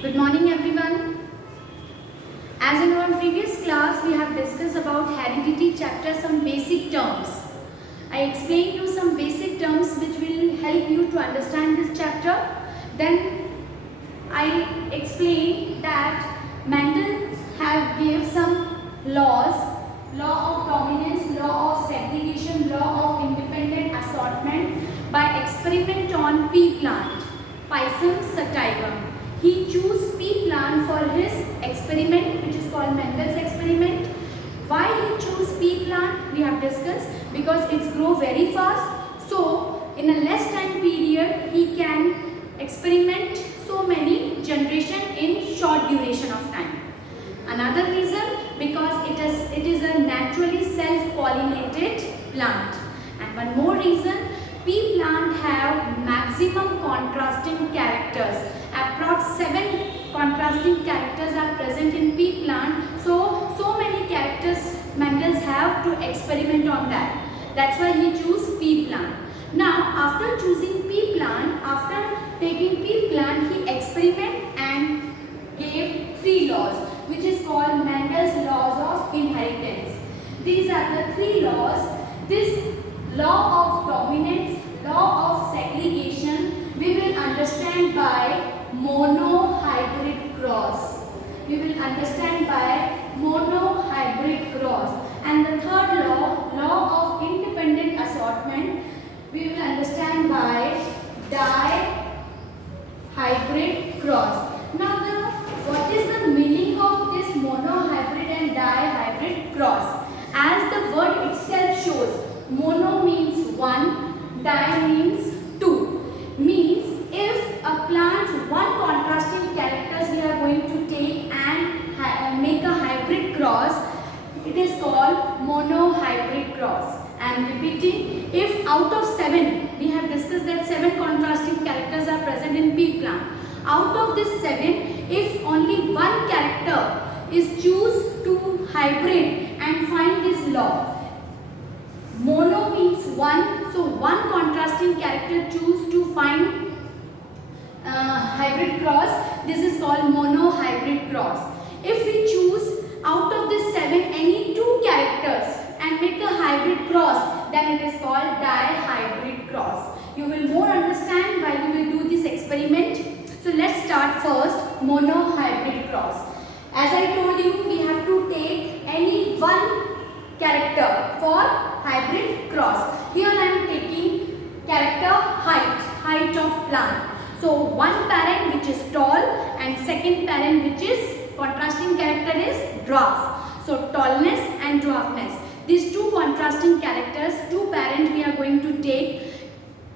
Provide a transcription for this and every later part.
Good morning everyone. As in our previous class we have discussed about heredity chapter some basic terms. I explained you some basic terms which will help you to understand this chapter. Then I explained that Mendel have gave some laws, law of dominance, law of segregation, law of independent assortment by experiment on pea plant, Pisum sativum. He chose pea plant for his experiment which is called Mendel's experiment. Why he chose pea plant we have discussed, because it's grow very fast, so in a less time period he can experiment so many generation in short duration of time. Another reason, because it is a naturally self-pollinated plant. And one more reason, pea plant have maximum contrasting characters. Approx 7 contrasting characters are present in pea plant. So many characters Mendel have to experiment on that. That's why he chose pea plant. Now after choosing pea plant, after taking pea plant, he experiment and gave 3 laws, which is called Mendel's laws of inheritance. These are the 3 laws. This law of dominance, law of segregation, we will understand by monohybrid cross. We will understand by monohybrid cross. And the third law, law of independent assortment, we will understand by dihybrid cross. Now what is the meaning of this monohybrid and dihybrid cross? As the word itself shows, mono means 1, di means 2. Means if a plant one contrasting characters we are going to take and make a hybrid cross, it is called monohybrid cross. I am repeating, if out of 7, we have discussed that 7 contrasting characters are present in pea plant. Out of this 7, if only one character is choose to hybrid and find this law. Mono means 1, so one contrasting character choose to find hybrid cross. This is called monohybrid cross. If we choose out of this 7 any 2 characters and make a hybrid cross, then it is called dihybrid cross. You will more understand while you will do this experiment. So let's start first monohybrid cross. As I told you, we have to take any one character for hybrid cross. Here I am taking character height of plant. So one parent which is tall and second parent which is contrasting character is dwarf. So tallness and dwarfness. These 2 contrasting characters, 2 parent we are going to take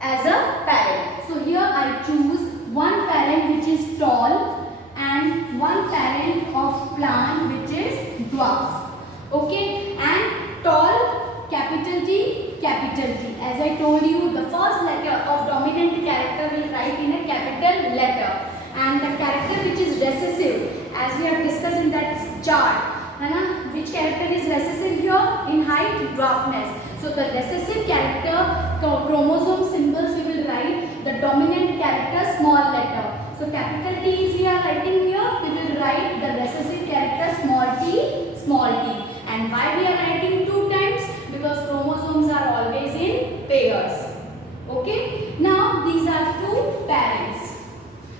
as a parent. So here I choose one parent which is tall and one parent of plant which is dwarf. Okay, and tall, capital T, capital T. As I told you, the first letter of dominant character will write in a capital letter. And the character which is recessive, as we have discussed in that chart, which character is recessive here? In height, dwarfness. So the recessive character, chromosome symbols we will write the dominant character small letter. So capital T is we are writing here, we will write the recessive character small t, small t. And why we are writing 2 times? Because chromosomes are always in pairs. Okay. Now these are 2 parents.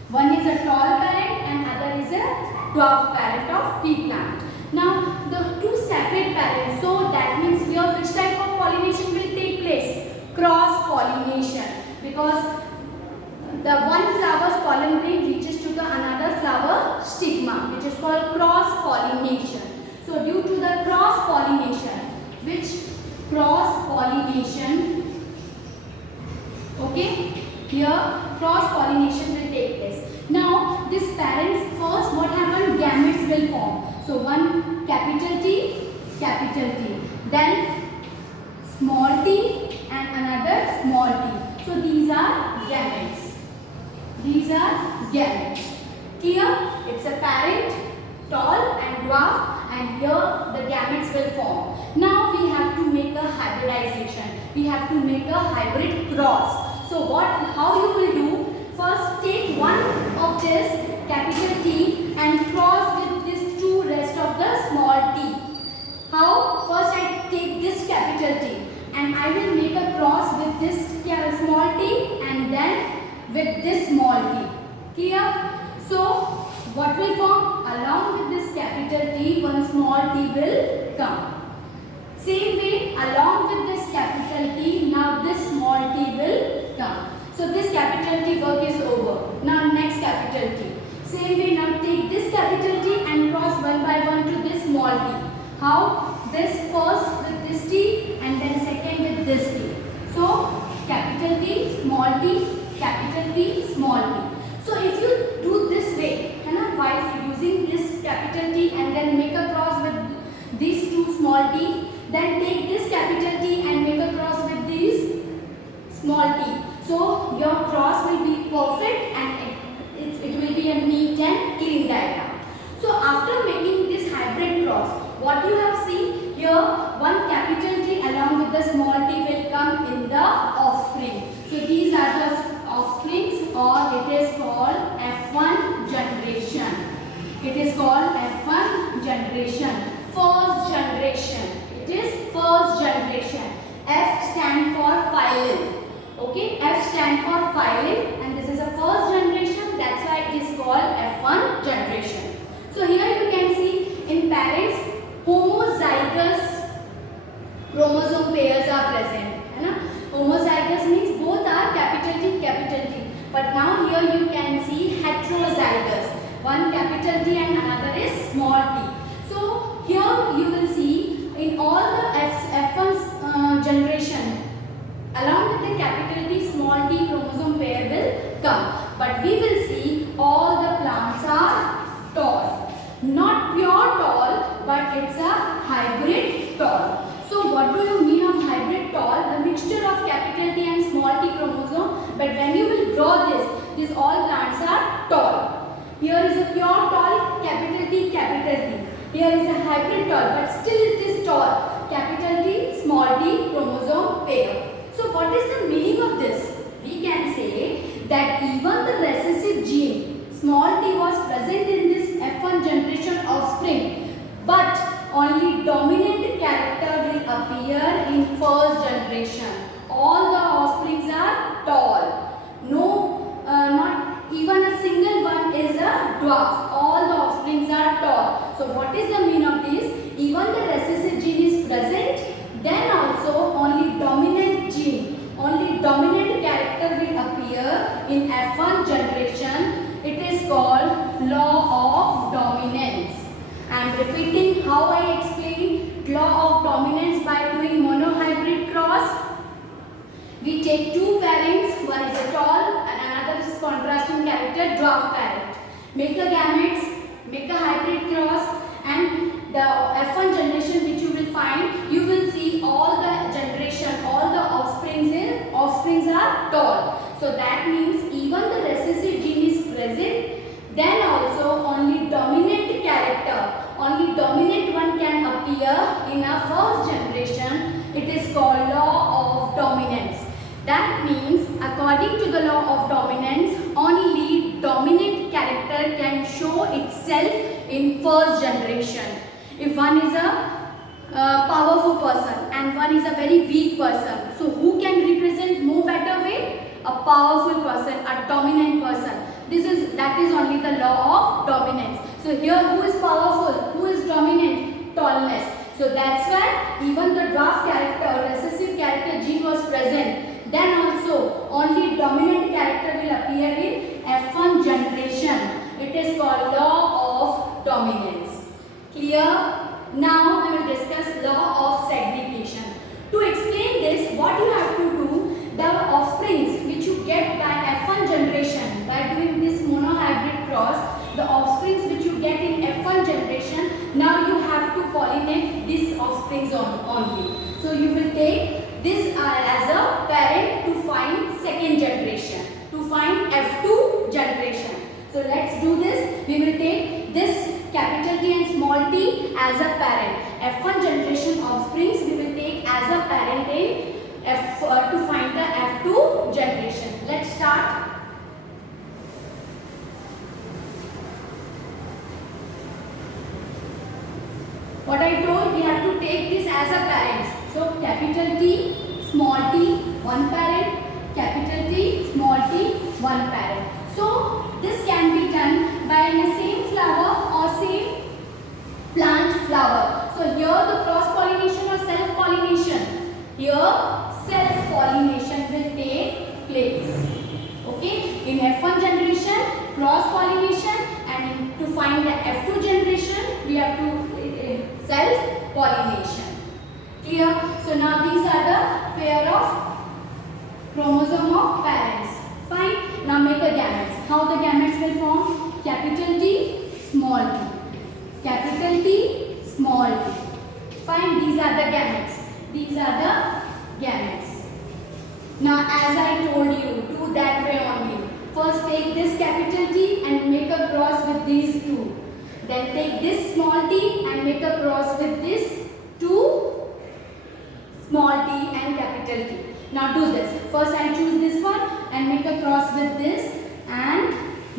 One is a tall parent and other is a dwarf parent of pea plant. Now the 2 separate parents. So that means here which type of pollination will take place? Cross pollination. Because the one flower's pollen grain reaches to the another flower stigma, which is called cross pollination. So due to the cross pollination, okay, here cross pollination will take place. Now this parents first what happened? Gametes will form. So one capital T, then small t and another small t. So these are gametes. Here it's a parent, tall and dwarf, and here the gametes will form. Now we have to make a hybridization. We have to make a hybrid cross. So how you will do? First take one of this capital T with this small t. Clear? So what will form? Along with this capital T, one small t will come. Same way, along with this capital T, now this small t will come. So this capital T work is over. Now next capital T. Same way, now take this capital T and cross one by one to this small t. How? This first with this t and then second with this t. So capital T, small t, capital T, small t. So if you do this way, while using this capital T and then make a cross with these two small t, then take this capital T and make a cross with these small t. So your cross will be perfect and it will be a neat and clean diagram. So after making this hybrid cross, what you have seen here, one capital T along with the small t will come in the offspring. So these are the offsprings, or it is called F1 generation. It is called F1 generation. First generation. It is first generation. F stand for phylum. Okay, F stand for phylum, and this is a first generation. That's why it is called F1 generation. So here you can see in parents, homozygous chromosome pairs are present. Homozygous means both are capital T, capital T. But now here you can see heterozygous. One capital T and another is small t. So here you will see in all the F1 generation, along with the capital T, small t chromosome pair will come. But we will see all the plants are tall. Not pure tall, but it's a hybrid tall. So what do you mean of hybrid tall? The mixture of capital T and small t chromosome. But when you will draw this, these all plants are tall. Here is a pure tall, capital T, capital T. Here is a hybrid tall, but still it is tall. Capital T, small t chromosome pair. So what is the meaning of this? We can say that even the recessive gene, small t, was present in this F1 generation offspring, but only dominant character will appear in first generation. All the offsprings are tall. No, not even a single one is a dwarf. All the offsprings are tall. So what is the meaning of this? Even the recessive gene is present, then also only dominant gene, only dominant character will appear in F1 generation. It is called law of dominance. I am repeating how I explained law of dominance by doing monohybrid cross. We take two parents, one is a tall and another is contrasting character, dwarf parent. Make a gametes, make a hybrid cross, and the F1 generation which you will find, you will see all the generation, all the offsprings are tall. So that means even the recessive gene is present, then also only dominant character, only dominant one can appear in a first generation. It is called law of dominance. That means according to the law of dominance, only dominant character can show itself in first generation. If one is a powerful person and one is a very weak person, so who can represent more better way? A powerful person, a dominant person. That is only the law of dominance. So here who is powerful, who is dominant? Tallness. So that's why even the dwarf character, recessive character gene was present. Then also only dominant character will appear in F1 generation. It is called law of dominance. Clear? Now we will discuss law of segregation. To explain this, what you have to do, the offsprings which you get by F1 generation, by doing this monohybrid cross, the offsprings which you get in F1 generation, now you have to pollinate these offsprings only. So you will take this as a parent to find second generation, to find F2 generation. So let's do this. We will take this capital T and small t as a parent. F1 generation offsprings we will take as a parent in to find the F2 generation. Let's start. What I told, we have to take this as a parent. So capital T, small t, one parent, capital T, small t, one parent. So this can be done by in the same flower or same plant flower. So here the cross pollination or self pollination. Here self pollination will take place. Okay, in F1 generation cross pollination, and to find the F2 generation we have to self pollination. Clear? So now these are the pair of chromosome of parents. Fine. Now make a gametes. How the gametes will form? Capital T, small t. Capital T, small t. Fine. These are the gametes. These are the gametes. Now as I told you, do that way only. First take this capital T and make a cross with these two. Then take this small t and make a cross with this two small t and capital T. Now do this. First I choose this one and make a cross with this and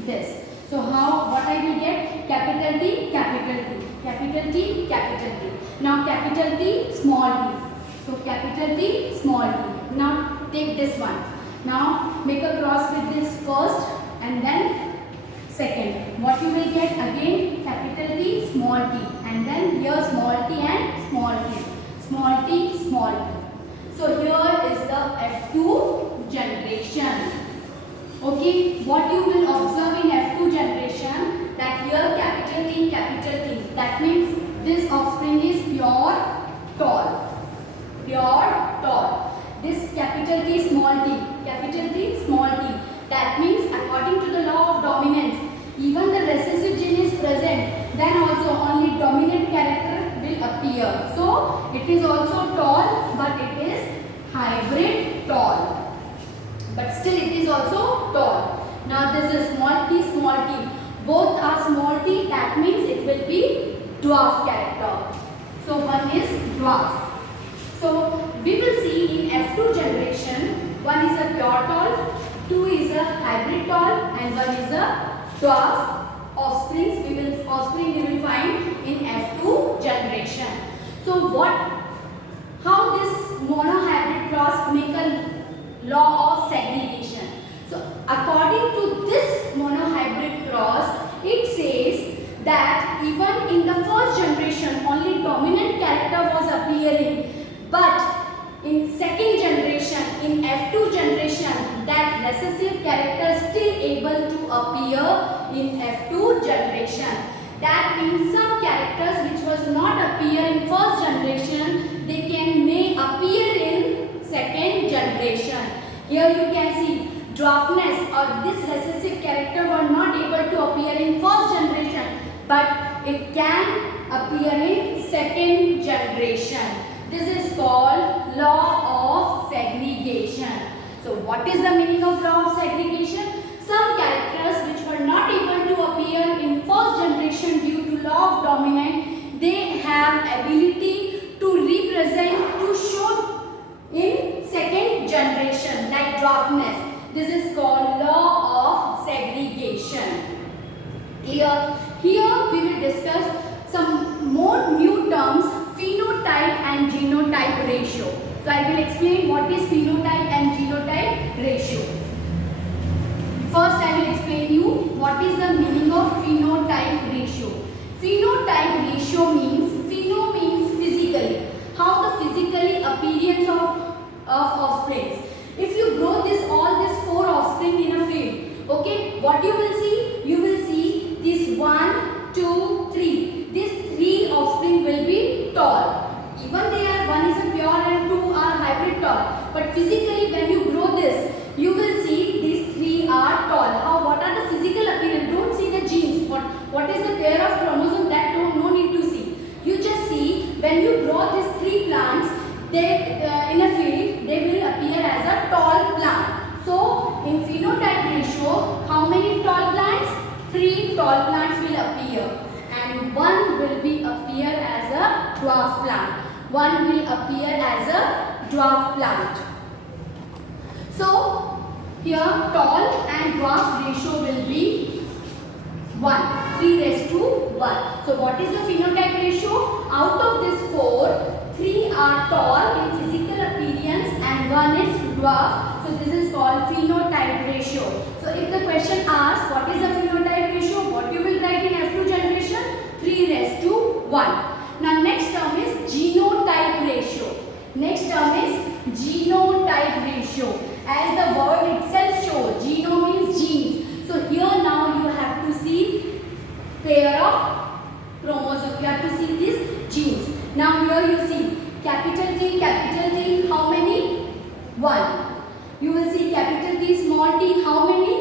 this. So how, what I will get? Capital T, capital T, capital T, capital T. Now capital T, small t. So capital T, small t. Now take this one. Now make a cross with this first and then second. What you will get? Again capital T, small t, and then here small t and small t. Small t, small t. So here is the F2 generation. Okay, what you will observe in F2 generation, that here capital T, capital T. That means this offspring is pure tall. Pure tall. This capital T, small t. Capital T, small t. That means according to the law of dominance, even the recessive gene is present, then also only dominant character will appear. So it is also tall, but it is hybrid tall. But still it is also tall. Now this is small t, small t. Both are small t, that means it will be dwarf character. So one is dwarf. So we will see in F2 generation, one is a pure tall, two is a hybrid tall, and one is a dwarf offspring. We will find in F2 generation. So how this monohybrid cross make a law of segregation? So according to this monohybrid cross, it says that even in the first generation only dominant character was appearing, but in second generation, in F2 generation, that recessive character still able to appear in F2 generation. That means some characters which was not appear in first generation, they may appear in second generation. Here you can see dwarfness or this recessive character were not able to appear in first generation, but it can appear in second generation. This is called law of segregation. So what is the meaning of law of segregation? Some characters which were not able to appear in first generation due to law of dominance, they have ability to represent, to show in second generation like dwarfness. This is called law of segregation. Here we will discuss some more new terms, phenotype and genotype ratio. So I will explain what is phenotype and genotype ratio. First I will explain you what is the meaning of phenotype ratio. Phenotype ratio means, pheno means physically, how the physically appearance of offsprings. If you grow all these four offspring in a field, okay, what you will see? You will see this 1, 2, 3. These three offspring will be tall. Even they are, one is a pure and two are hybrid tall. But physically when you grow this, you will see these three are tall. How? What are the physical appearance? Don't see the genes. What is the pair of chromosome? That no need to see. You just see when you grow these three plants, they in a field they will appear as a tall plant. So in phenotype ratio, how many tall plants? 3 tall plants will appear, and one will be appear as a dwarf plant. One will appear as a dwarf plant. So here tall and dwarf ratio will be 1, 3:1. So what is the phenotype ratio? Out of this 4, 3 are tall in physical appearance and 1 is dwarf. So this is called phenotype ratio. So the question asks what is the phenotype ratio, what you will write in F2 generation? 3:1. Now next term is genotype ratio. Next term is genotype ratio. As the word itself shows, geno means genes. So here now you have to see pair of chromosomes. You have to see these genes. Now here you see capital T, how many? 1. You will see capital T, small t, how many?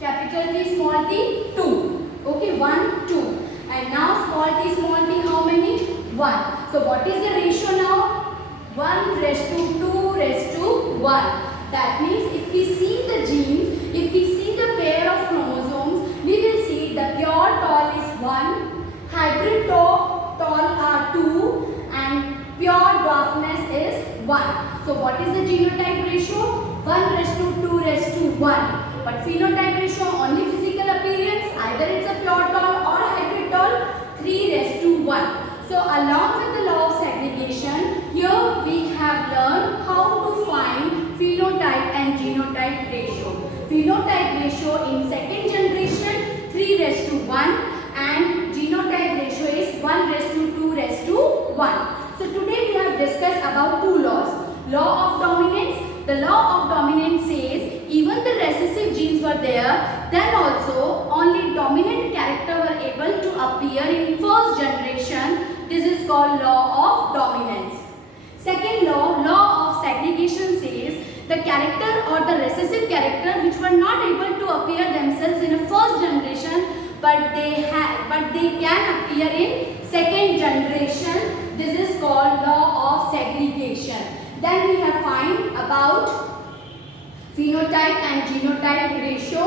Capital T, small t, 2. Okay, 1, 2. And now small t, how many? 1. So what is the ratio now? 1:2:1. That means if we see the genes, if we see the pair of chromosomes, we will see the pure tall is 1, hybrid tall are 2, and pure dwarfness is 1. So what is the genotype ratio? 1:2:1. But phenotype ratio, only physical appearance, either it's a pure tall or hybrid tall, 3:1. So along with the law of segregation, here we have learned how to find phenotype and genotype ratio. Phenotype ratio in second generation 3:1 and genotype ratio is 1:2:1. So today we have discussed about two laws. Law of dominance. The law of dominance says even the recessive genes were there, then also only dominant character were able to appear in first generation. This is called law of dominance. Second law, law of segregation says the character or the recessive character which were not able to appear themselves in a first generation, but they can appear in second generation. This is called law of segregation. Then we have find about phenotype and genotype ratio,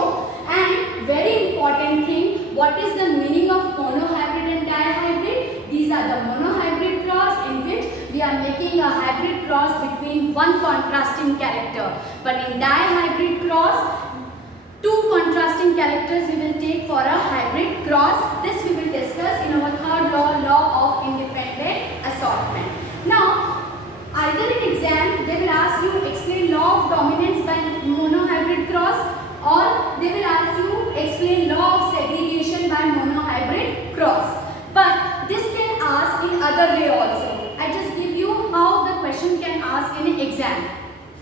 and very important thing, what is the meaning of monohybrid and dihybrid? These are the monohybrid cross in which we are making a hybrid cross between one contrasting character, but in dihybrid cross, two contrasting characters we will take for a hybrid cross. This we will discuss in our third law, law of independent assortment. Now either in exam they will ask you explain law of dominance by monohybrid cross, or they will ask you explain law of segregation by monohybrid cross. But this can ask in other way also. I just give you how the question can ask in an exam.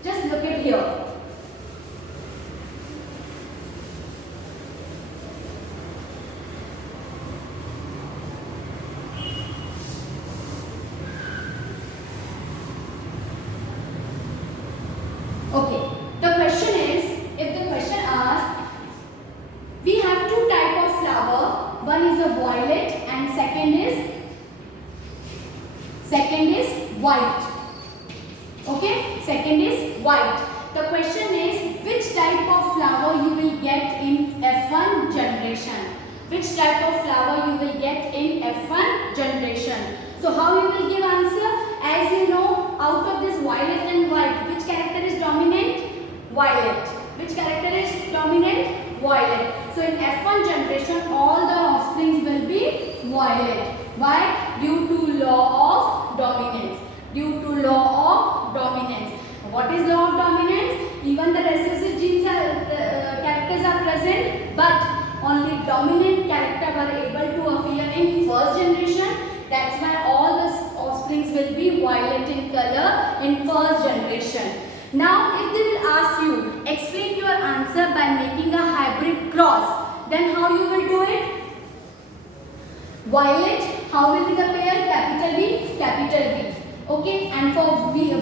Just look at here. Okay, the question is, if the question asks, we have two type of flower, one is a violet and second is white. Okay, second is white. The question is, which type of flower you will get in F1 generation? Which type of flower you will get in F1 generation? So how you will give answer? As you know, out of this violet and white, which character is dominant? Violet. Which character is dominant? Violet. So in F1 generation, all the offsprings will be violet. Why? Due to law of dominance. Due to law of dominance. What is law of dominance? Even the recessive genes characters are present, but only dominant character were able to appear in first generation. That's why all the offsprings will be violet in color in first generation. Now if they will ask you explain your answer by making a hybrid cross, then how you will do it? Violet, how will be the pair? Capital V, capital V. Okay, and for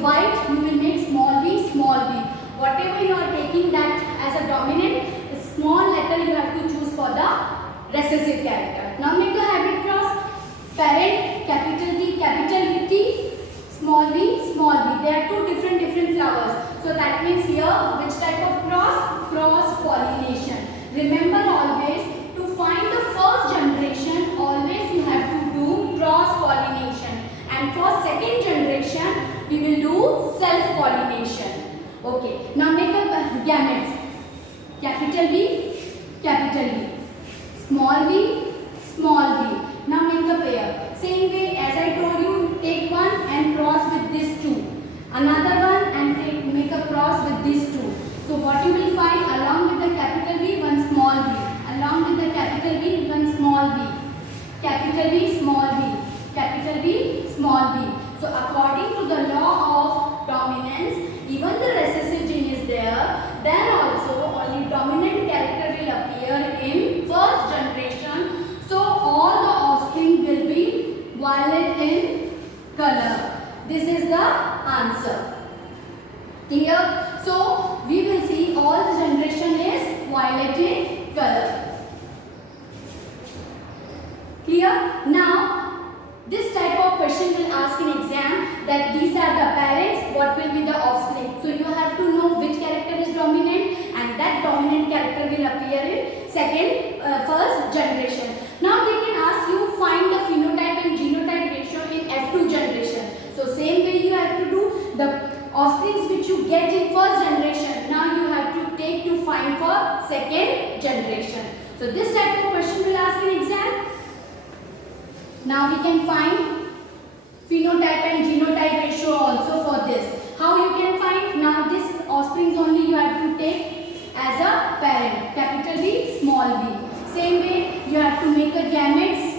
white you will make small v, small v. Whatever you are taking that as a dominant, small letter you have to choose for the recessive character. Now make a hybrid cross. Parent, capital T, small v, small v. They are two different flowers. So that means here which type of cross? Cross pollination. Remember always, to find the first generation, always you have to do cross pollination. And for second generation, we will do self pollination. Okay. Now make a gametes. Capital V, small v, small v. Now make a pair. Same way as I told you, take one and cross with these two. Another one and make a cross with these two. So what you will find along with the capital V, one small capital B, small b, capital B, small b. So according to the law of dominance, even the recessive gene is there, then also only dominant character will appear in first generation. So all the offspring will be violet in color. This is the answer. Clear? So we will see all the generation is violet in color. Clear? Now this type of question will ask in exam that these are the parents, what will be the offspring. So you have to know which character is dominant, and that dominant character will appear in first generation. Now they can ask you find the phenotype and genotype ratio in F2 generation. So same way you have to do the offsprings which you get in first generation. Now you have to take to find for second generation. So this type of question will ask in exam. Now we can find phenotype and genotype ratio also for this. How you can find? Now this offsprings only you have to take as a parent, capital B, small b. Same way you have to make a gametes.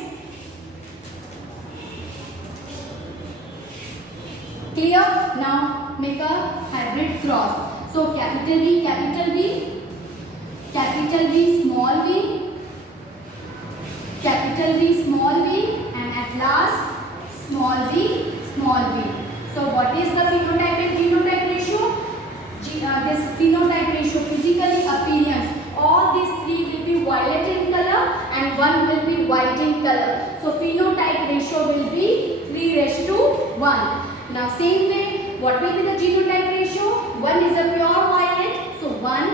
Clear? Now make a hybrid cross. So capital B, capital B, capital B, small b, capital B, small b, and at last small b, small b. So what is the phenotype and genotype ratio? This phenotype ratio, physically appearance, all these three will be violet in color and one will be white in color. So phenotype ratio will be 3:1. Now same way, what will be the genotype ratio? One is a pure violet, so 1.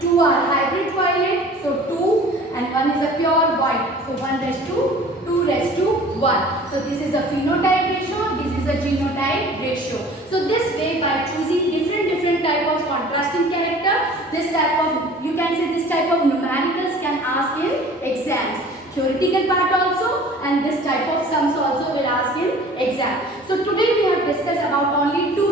2 are hybrid violet, so 2, and 1 is a pure white, so 1:2:1. So this is a phenotype ratio, this is a genotype ratio. So this way, by choosing different type of contrasting character, this type of, you can say this type of numericals can ask in exams. Theoretical part also, and this type of sums also will ask in exam. So today we have discussed about only two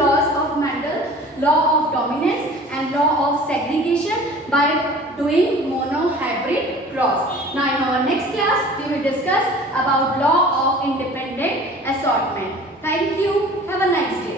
laws of Mendel, law of dominance and law of segregation, by doing monohybrid cross. Now in our next class we will discuss about law of independent assortment. Thank you. Have a nice day.